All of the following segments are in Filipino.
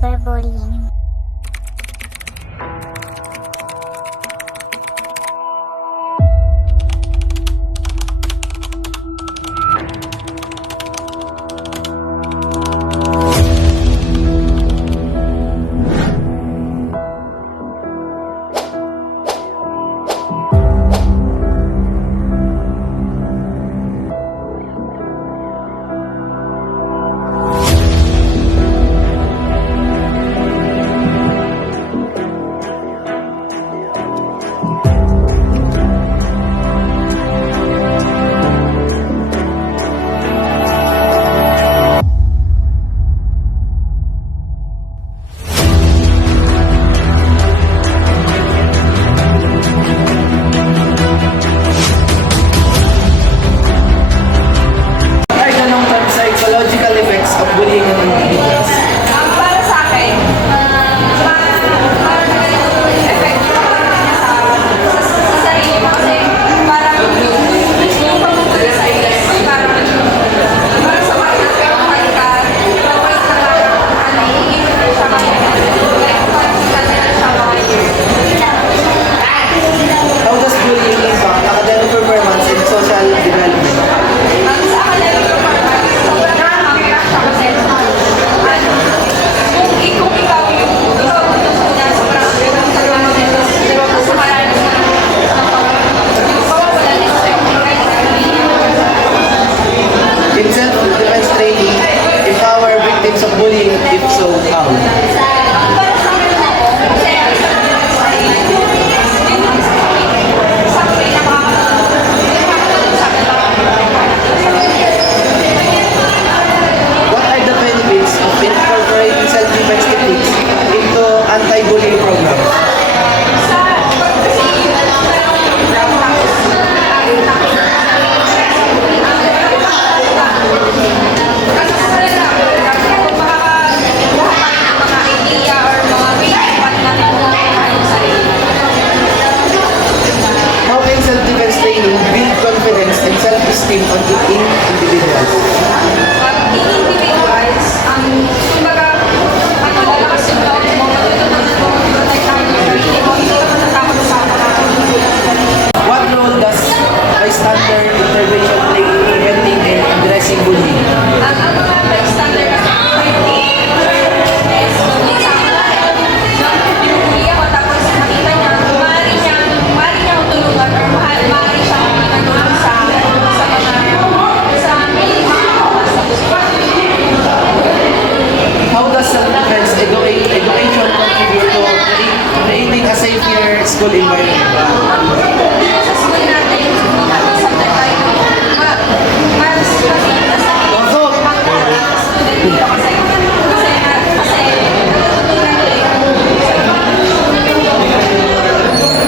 cyberbullying. School environment. Sa school natin, subject tayo. Mas matigas sa student dito kasi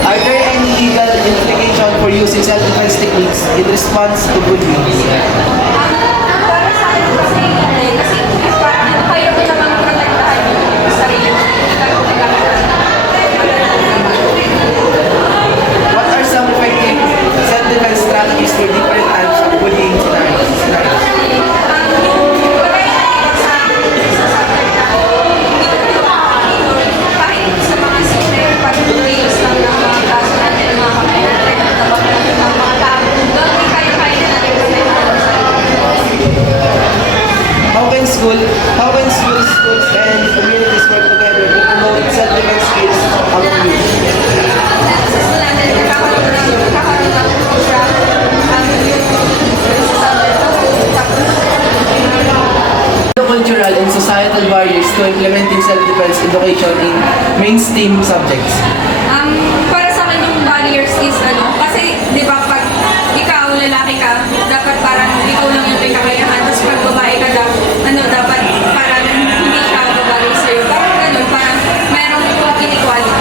Are there any legal implication for using self-defense techniques in response to bullying? para sa akin kasi hindi. Kasi parang kayo ko namang protektahan yung sarili mo. What are some effective self-defense strategies for different types of bullying scenarios? Kahit sa mga simple pag-release lang ng mga kaso natin, ng mga kapatid, ng mga tao, gawin kaya-kaya na natin How can schools and communities work together to promote self-defense skills of youth? sa school natin, nakakaroon ng program ang youth sa subject. Tapos, Cultural and societal barriers to implementing self-defense education in mainstream subjects. para sa akin yung barriers is kasi di ba pag ikaw lalaki ka, dapat parang ikaw lang yung may kakayahan, tapos pag babae ka dapat parang hindi siya babae sa'yo. Parang ganun, parang merong inequality.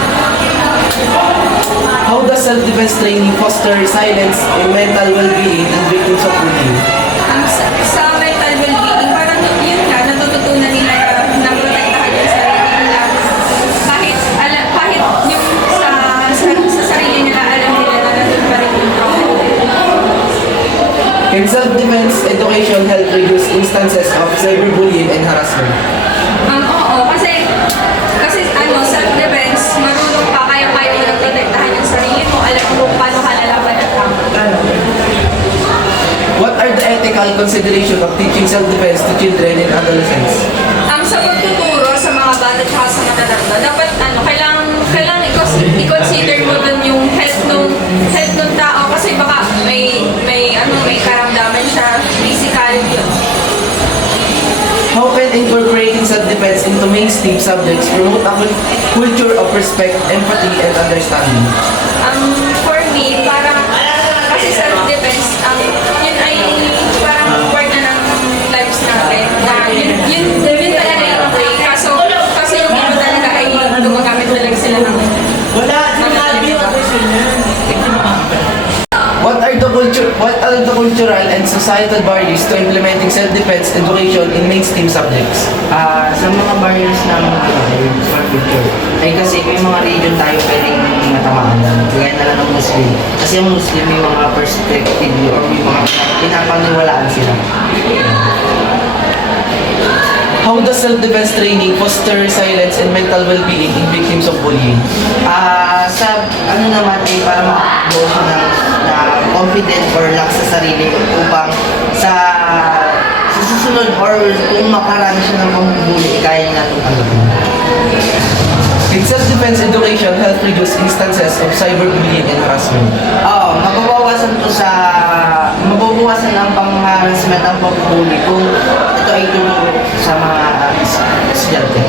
How does self-defense training foster resilience and mental well-being in victims of bullying? Sa mental well-being, parang yun nga, natututunan nila na protektahan yung sarili nila. Kahit yung sa sarili nila, alam nila na nandun pa rin yung trauma. Can self-defense education help reduce instances of cyberbullying and harassment? Oo, kasi ethical consideration of teaching self-defense to children and adolescents? Sa pagtuturo sa mga bata at sa matatanda, dapat kailangan i-consider mo dun yung health nung tao kasi baka may karamdaman siya, physical yun. How can incorporating self-defense into mainstream subjects promote a culture of respect, empathy, and understanding? For me, parang kasi self-defense, yun ay parang part na ng lives natin. Na yun talaga yung way. Kaso yung iba talaga ay gumagamit talaga sila ng What are the cultural and societal barriers to implementing self-defense education in mainstream subjects? Sa mga barriers ng smart culture, ay kasi may mga region tayo pwedeng matamaan lang. Gaya na lang ng Muslim. Kasi yung Muslim may mga perspective or may mga pinapaniwalaan sila. How does self-defense training foster resilience and mental well-being in victims of bullying? Sa ano naman ay para makabuo siya na confident or lakas sa sarili upang sa susunod or kung makarami siya ng pambubuli, kaya niya natin tanggapin. Can self-defense education help reduce instances of cyberbullying and harassment? Oo, mababawasan ang pang-harassment ang pambubuli kung ito ay tuturo sa mga estudyante.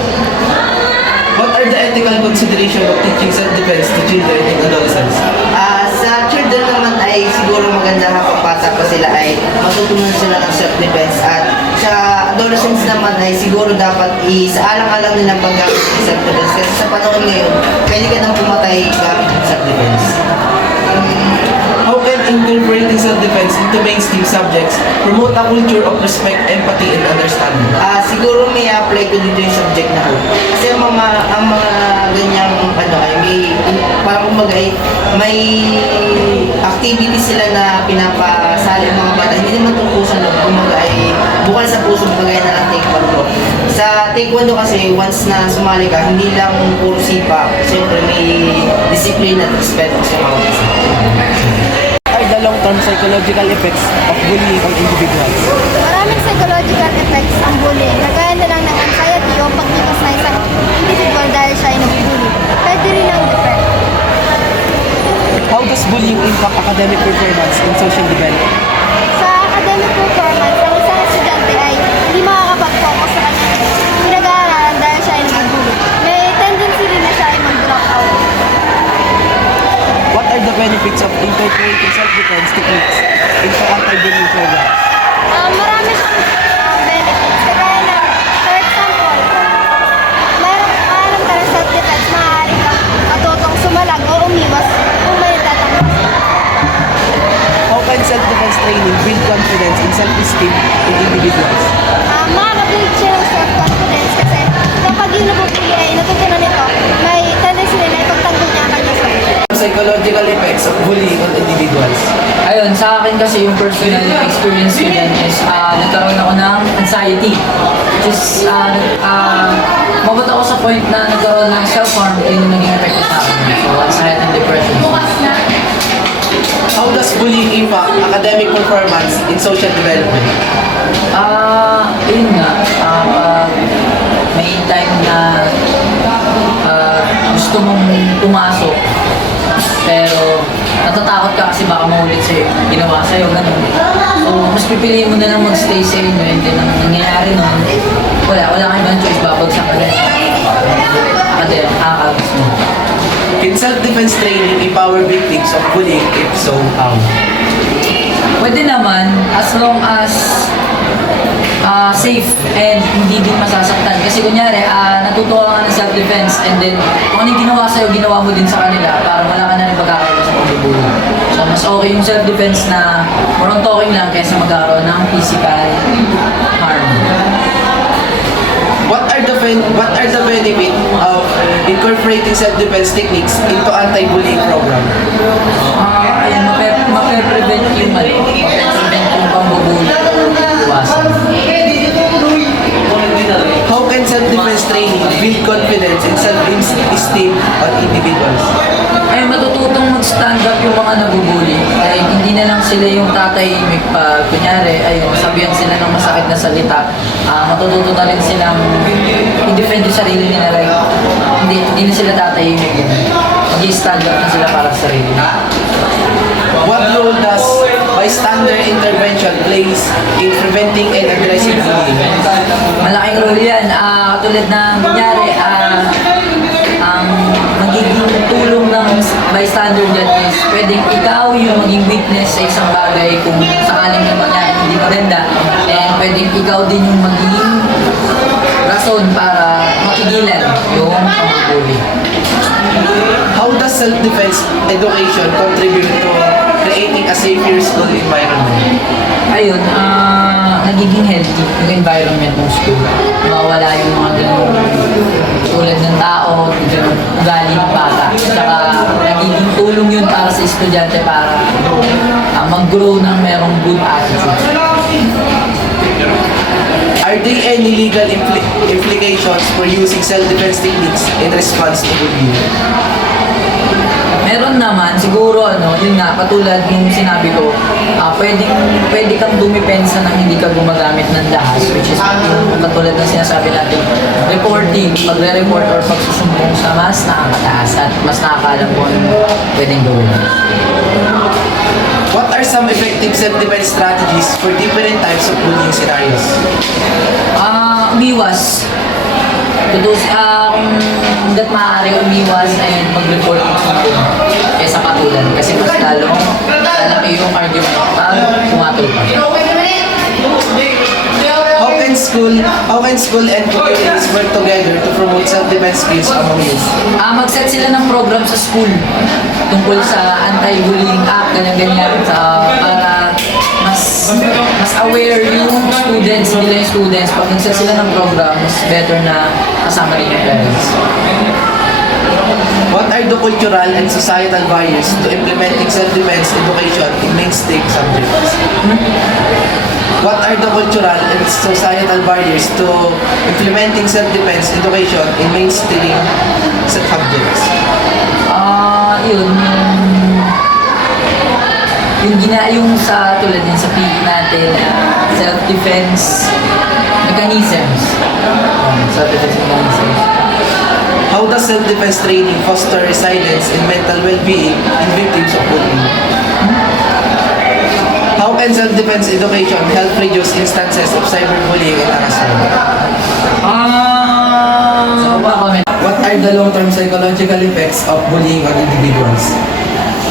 What are the ethical considerations of teaching self-defense to children and adolescents? Sa children naman ay siguro maganda habang bata pa sila ay matutunan sila ng self-defense at sa adolescents naman ay siguro dapat isaalang-alang nilang paggamit ng self-defense kasi sa panahon ngayon, pwede ka nang pumatay gamit ng self-defense. How can incorporating self-defense into mainstream subjects promote a culture of respect, empathy, and understanding? Siguro may apply ko dito yung subject na ko. Kasi ang mga ganyang ay parang kumbaga ay may activity sila na pinapasali ang mga bata. Hindi naman itong puso lang, kumbaga ay bukal sa puso, kagaya na lang taekwondo. Sa taekwondo kasi once na sumali ka, hindi lang puro sipa. Siyempre may discipline at respeto sa mga bata. Are the long-term psychological effects of bullying on individuals? Maraming psychological effects ang bullying, kagaya na lang ng anxiety o pagkilos na isang individual dahil siya ay nabubully. Pwede rin ang depression. How does bullying impact academic performance and social development? Sa academic performance, ang isang estudyante ay hindi makakapag-focus sa kanyang pinag-aaralan dahil siya ay nabubully. May tendency rin na siya ay mag-drop out. What are the benefits of incorporating self-defense techniques into anti-bullying programs? Marami siyang benefits. Kagaya na, for example, kung maalam ka ng self-defense, maaari kang matutong sumalag o umiwas kung may natatanggap. How can self-defense training build confidence and self-esteem in individuals? Makaka-build siya ng self-confidence kasi kapag yung nabubuli ay natutunan nito, may tendency rin na ipagtanggol niya ang kanyang sarili. Psychological effects of bullying on individuals. Ayun, sa akin kasi yung personal experience ko din is nagkaroon ako ng anxiety. Just, mabot ako sa point na nagkaroon ng self-harm, yun yung naging effect sa akin. So, anxiety and depression. How does bullying impact academic performance in social development? Yun nga, may time na gusto mong pumasok, pero natatakot ka kasi baka maulit sa'yo, ginawa sa'yo, ganun. So, mas pipiliin mo na lang magstay sa inyo, and then ang nangyayari nun, wala kang ibang choice, babagsak ka rin. Akademics mo. Can self-defense training empower victims of bullying? If so, how? Pwede naman, as long as safe and hindi din masasaktan. Kasi kunyari, natutuwa ka ng self-defense and then kung ano yung ginawa sa'yo, ginawa mo din sa kanila para wala ka na rin pagkakaroon sa pagbubulo. So, mas okay yung self-defense na murang talking lang kaysa magkakaroon ng physical harm. What are the benefit of incorporating self-defense techniques into anti-bullying program? Ayan, mape-prevent yung pambubulo. Iwasan. How can self-defense training build confidence and self-esteem on individuals? Ay matututong mag-stand up yung mga nabubuli. Like, hindi na lang sila yung tatahimik pag kunyari, ayun, sabihan sila ng masakit na salita, matututo na rin silang i-defend yung sarili nila. Like, hindi na sila tatahimik. Mag-i-stand up na sila para sa sarili. What role does bystander intervention plays in preventing and addressing bullying? Malaking role yan. Tulad ng kunyari, ang magiging tulong ng bystander dyan is pwedeng ikaw yung maging witness sa isang bagay kung sakaling may mangyari hindi maganda, and pwedeng ikaw din yung maging rason para mapigilan yung pambubuli. How does self-defense education contribute to creating a safer school environment? Ayun, nagiging healthy yung environment ng school. Mawala yung mga ganun tulad ng tao, ganun ugali ng bata. Tsaka nagiging tulong yun para sa estudyante para mag-grow ng merong good attitude. Are there any legal implications for using self-defense techniques in response to bullying? Meron naman, siguro yun nga, katulad yung sinabi ko, pwede kang dumipensa nang hindi ka gumagamit ng dahas, which is yung katulad ng sinasabi natin, reporting, pagre-report or pagsusumbong sa mas nakakataas at mas nakakaalam kung ano pwedeng gawin. What are some effective self-defense strategies for different types of bullying scenarios? Umiwas. Kung hanggat maaari umiwas ay mag-report ng sumbong kaysa patulan. Kasi mas lalaki yung argument para tumatol pa. How can school and communities work together to promote self-defense skills among youth? Mag-set sila ng program sa school tungkol sa anti-bullying act, ganyan-ganyan, para mas aware yung students, nila yung students. Pag nag-set sila ng program, mas better na kasama rin yung parents. What are the cultural and societal barriers to implementing self-defense education in mainstream subjects? What are the cultural and societal barriers to implementing self-defense education in mainstream subjects? Yung sa tulad din sa PE natin, self-defense mechanisms. Self-defense mechanisms. How does self-defense training foster resilience and mental well-being in victims of bullying? How can self-defense education help reduce instances of cyberbullying and harassment? What are the long-term psychological effects of bullying on individuals?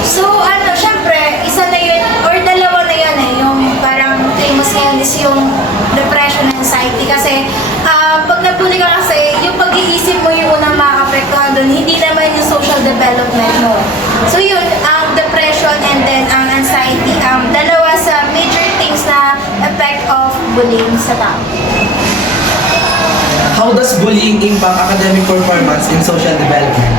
So, syempre, isa na yun, or dalawa na yun yung parang famous ngayon is yung depression and anxiety. Kasi, pag nabully ka kasi, yung pag-iisip mo yung unang makakapektuhan doon, hindi naman yung social development mo. So, yun, ang depression and then ang anxiety, dalawa sa major things na effect of bullying sa tao. How does bullying impact academic performance in social development?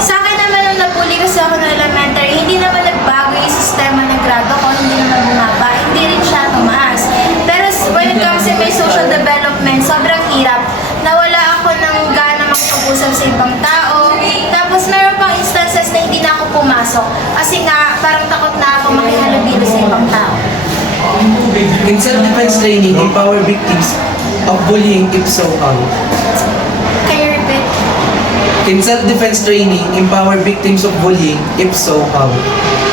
Sa akin naman nung nabully kasi ako ng elementary, hindi naman nagbago yung sistema ng grado ko, hindi naman bumaba, hindi rin siya tumaas. Pero when it comes to my social development, sobrang hirap. Nawala ako ng gana makapag-usap sa ibang tao. Tapos meron pang instances na hindi na ako pumasok. Kasi nga, parang takot na ako makihalubilo sa ibang tao. In self-defense training, empower victims of bullying if so how? Can you repeat? In self-defense training, empower victims of bullying if so how?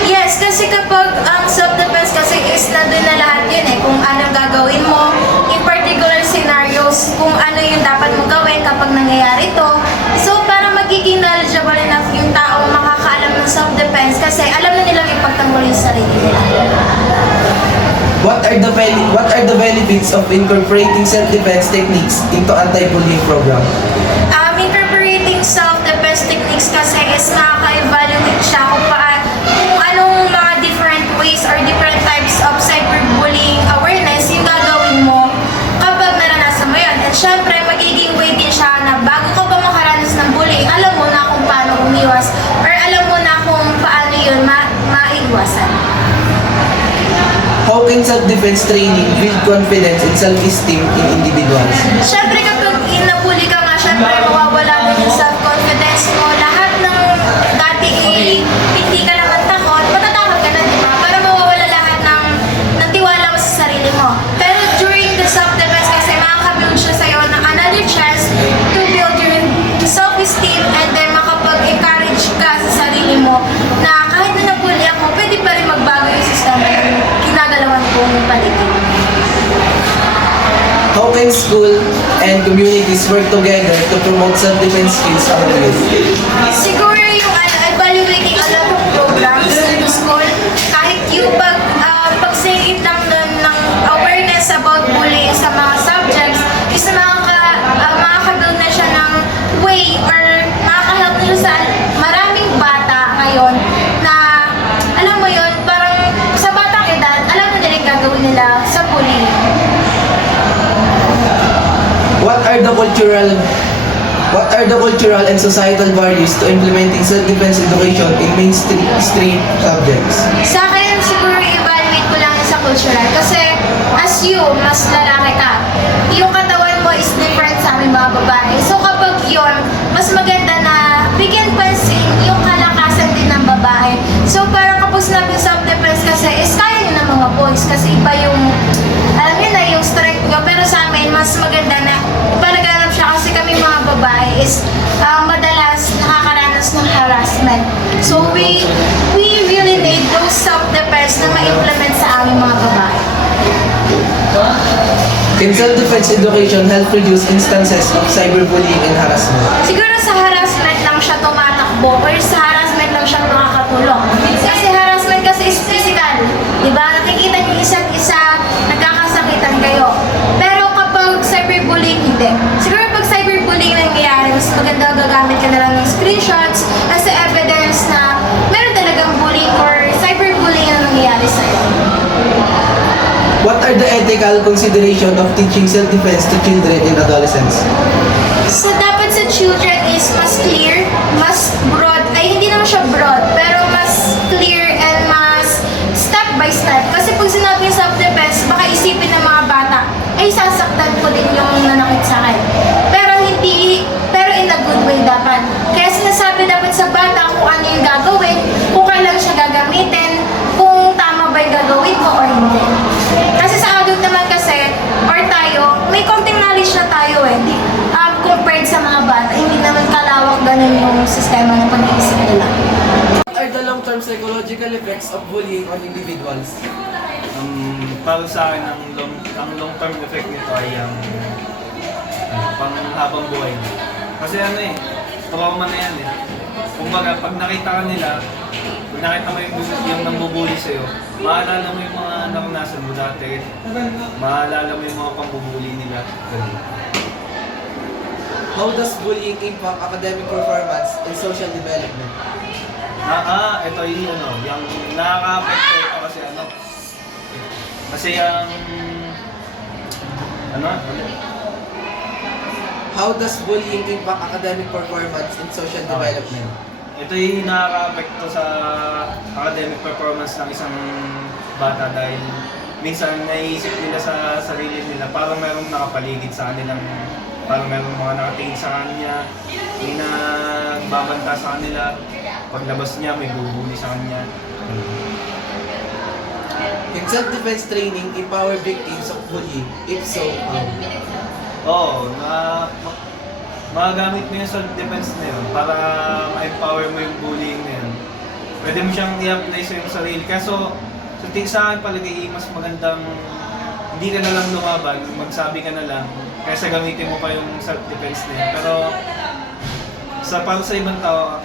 Yes, kasi kapag ang self-defense kasi is nandun na lahat yun kung anong gagawin mo, in particular scenarios, kung ano yung dapat mo gawin kapag nangyayari to. So, para magiging knowledgeable enough yung tao makakaalam ng self-defense kasi alam na nilang ipagtanggol yung sarili nila. What are the benefits of incorporating self-defense techniques into anti-bullying program? Incorporating self-defense techniques kasi is nakaka-evaluate siya kung anong mga different ways or different types of cyberbullying awareness yung gagawin mo kapag naranasan mo yun. At syempre, magiging way din siya na bago ka pa makaranas ng bullying, alam mo na kung paano umiwas or alam mo na kung paano yun maiwasan. How can self-defense training build confidence and self-esteem in individuals? Syempre, kapag inabuli ka nga, syempre, mawawala din yung self-confidence mo. Lahat ng dati hindi ka naman takot, matatakot ka na, di ba? Para mawawala lahat ng buong paligid. How can school and communities work together to promote self-defense skills among youth? Siguro yung evaluating a lot of programs in the school, kahit yung pagsingit lang nun ng awareness about bullying sa mga subjects, is makaka-build na siya ng way or makaka-help na siya sa maraming bata ngayon na, alam mo yun, parang sa batang edad, alam mo nila yung gagawin nila sa bullying. What are the cultural and societal barriers to implementing self-defense education in mainstream subjects? Sa akin, siguro i-evaluate ko lang sa cultural. Kasi as you, mas lalaki ka. Yung katawan mo is different sa aming mga babae. So kapag yun, mas maganda na bigyan pansin yung kalakasan din ng babae. So parang kapag sinabi self-defense kasi is kaya nyo ng mga boys. Kasi iba yung, alam nyo na yung strength nyo. Pero sa amin, mas maganda na ipalaganap siya kasi kami mga babae is madalas nakakaranas ng harassment. So we really need those self-defense na ma-implement sa aming mga babae. Can self-defense education help reduce instances of cyberbullying and harassment? Siguro sa harassment lang siya tumatakbo or sa harassment lang siya nakakatulong. Kasi harassment kasi is physical. Diba? Nakikita niyo isa't isa, nagkakasakitan kayo. Pero kapag cyberbullying, hindi. Siguro pag cyberbullying nangyayari, mas maganda gagamit ka na lang ng screenshots as evidence na meron talagang bullying or cyberbullying na nangyayari sa'yo. What are the ethical considerations of teaching self-defense to children and adolescents? So, dapat sa children is mas clear, mas broad, ay hindi naman siya broad, pero mas clear and mas step by step. Kasi pag sinabi yung self-defense, baka isipin ng mga bata, ay sasaktan ko din yung nanakit sa akin. Pero in a good way dapat. Kaya sinasabi dapat sa bata kung ano yung gagawin, kung kailan siya gagamitin, kung tama ba yung gagawin mo or hindi. Kasi sa adult naman kasi, or tayo, may konting knowledge na tayo compared sa mga bata, hindi naman kalawak ganun yung sistema ng pag-iisip nila. What are the long-term psychological effects of bullying on individuals? Para sa akin, ang long-term effect nito ay ang panghabang buhay. Kasi trauma na yan Kumbaga, pag nakita mo yung nambubuli sa'yo, maalala mo yung mga naranasan mo dati, maalala mo yung mga pambubuli nila. How does bullying impact academic performance and social development? Ito yung nakaka-apekto ito kasi How does bullying impact academic performance and social development? Ito yung nakaka-apekto sa academic performance ng isang bata dahil minsan naiisip nila sa sarili nila parang merong nakapaligid sa kanilang, parang merong mga nakatingin sa kanya, may nagbabanta sa kanila, paglabas niya may bubuli sa kanya. Can self-defense training empower victims of bullying? If so, how? Oo, magagamit mo yung self-defense na yun para ma-empower mo yung bullying na yun. Pwede mo siyang i-apply sa iyong sarili. Kaso, sa akin palagay, mas magandang hindi ka na lang lumaban, magsabi ka na lang, kaysa gamitin mo pa yung self-defense na yun. Pero, para sa ibang tao,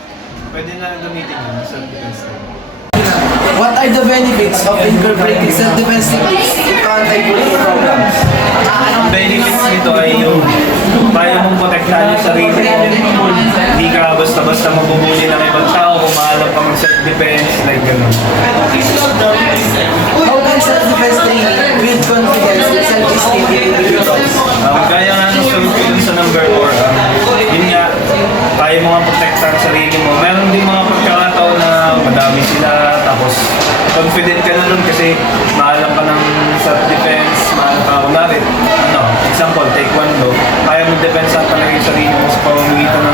pwede na lang gamitin yung self-defense na yun. What are the benefits of incorporating self-defense techniques into anti-bullying programs? Ang benefits nito ay yung kaya mong protektahan yung sarili mo. Hindi ka basta-basta mabubuli ng ibang tao kung maalam ka mag-self-defense, like gano'n. How can self-defense training build confidence and self-esteem in individuals? Gaya nga nung sabi ko dun sa number 4, yun nga, kaya mo nga protektahan ang sarili mo. Meron din mga pagkakataon na madami sila, tapos confident ka na nun kasi maalam ka ng self-defense, maalam ka kunwari. Example, taekwondo, kaya mo depensa talaga yung sarili mo sa pamamagitan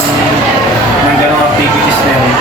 ng ganong activities na yun.